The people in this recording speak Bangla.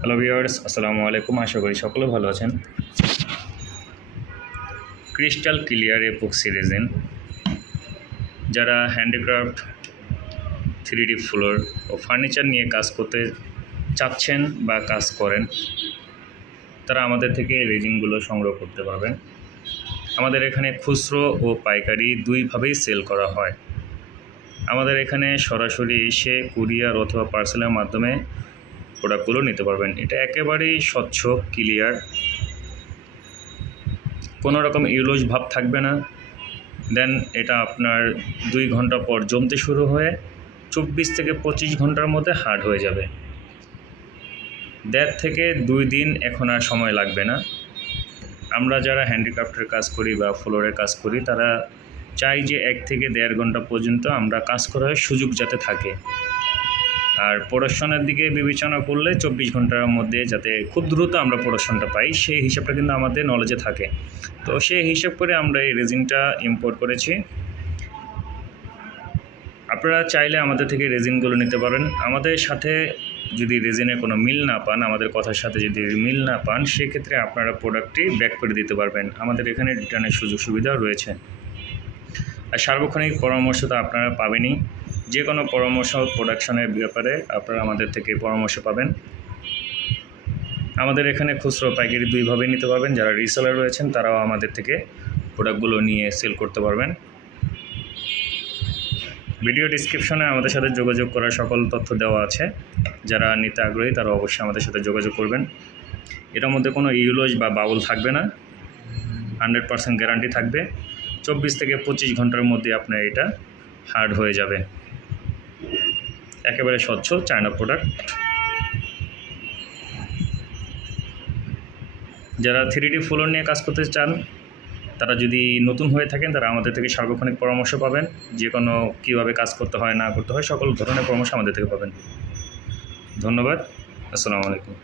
হ্যালো ভিউয়ার্স, আসসালামু আলাইকুম। আশা করি সকলে ভালো আছেন। ক্রিস্টাল ক্লিয়ার এপক্সি রেজিন, যারা হ্যান্ডিক্রাফট, 3D ফ্লোর ও ফার্নিচার নিয়ে কাজ করতে চাচ্ছেন বা কাজ করেন, তারা আমাদের থেকে রেজিনগুলো সংগ্রহ করতে পারবেন। আমাদের এখানে খুচরো ও পাইকারি দুইভাবেই সেল করা হয়। আমাদের এখানে সরাসরি এসে কুরিয়ার অথবা পার্সেলের মাধ্যমে প্রোডাক্টগুলো নিতে পারবেন। এটা একেবারেই স্বচ্ছ, ক্লিয়ার, কোনো রকম ইউলোজ ভাব থাকবে না। দেন এটা আপনার 2 ঘন্টা পর জমতে শুরু হয়ে 24 থেকে 25 ঘন্টার মধ্যে হার্ড হয়ে যাবে। 1.5 থেকে 2 দিন এখন আর সময় লাগবে না। আমরা যারা হ্যান্ডিক্রাফটের কাজ করি বা ফ্লোরের কাজ করি, তারা চাই যে 1 থেকে 1.5 ঘন্টা পর্যন্ত আমরা কাজ করার সুযোগ যাতে থাকে। আর প্রোডাকশনের দিকে বিবেচনা করলে 24 ঘন্টার মধ্যে যাতে খুব দ্রুত আমরা প্রোডাকশনটা পাই, সেই হিসাবটা কিন্তু আমাদের নলেজে থাকে। তো সেই হিসাব করে আমরা এই রেজিনটা ইম্পোর্ট করেছি। আপনারা চাইলে আমাদের থেকে রেজিনগুলো নিতে পারেন। আমাদের সাথে যদি রেজিনের কোনো মিল না পান, আমাদের কথার সাথে যদি মিল না পান, সেক্ষেত্রে আপনারা প্রোডাক্টটি ব্যাক করে দিতে পারবেন। আমাদের এখানে রিটার্নের সুযোগ সুবিধাও রয়েছে। আর সার্বক্ষণিক পরামর্শ তো আপনারা পাবেনই। যে কোনো পরামর্শ প্রোডাকশনের ব্যাপারে আপনারা আমাদের থেকে পরামর্শ পাবেন। আমাদের এখানে খুচরো পাইকারি দুইভাবেই নিতে পারবেন। যারা রিসেলার রয়েছেন তারাও আমাদের থেকে প্রোডাক্টগুলো নিয়ে সেল করতে পারবেন। ভিডিও ডিসক্রিপশনে আমাদের সাথে যোগাযোগ করার সকল তথ্য দেওয়া আছে। যারা নিতে আগ্রহী তারা অবশ্যই আমাদের সাথে যোগাযোগ করবেন। এটার মধ্যে কোনো ইউলোজ বা বাউল থাকবে না, 100% গ্যারান্টি থাকবে। 24 থেকে 25 ঘন্টার মধ্যে আপনার এটা হার্ড হয়ে যাবে। একেবারে স্বচ্ছ চায়না প্রোডাক্ট। যারা 3D ফ্লোর নিয়ে কাজ করতে চান, তারা যদি নতুন হয়ে থাকেন, তারা আমাদের থেকে সার্বক্ষণিক পরামর্শ পাবেন। যে কোনো কীভাবে কাজ করতে হয় না করতে হয় সকল ধরনের পরামর্শ আমাদের থেকে পাবেন। ধন্যবাদ। আসসালামু আলাইকুম।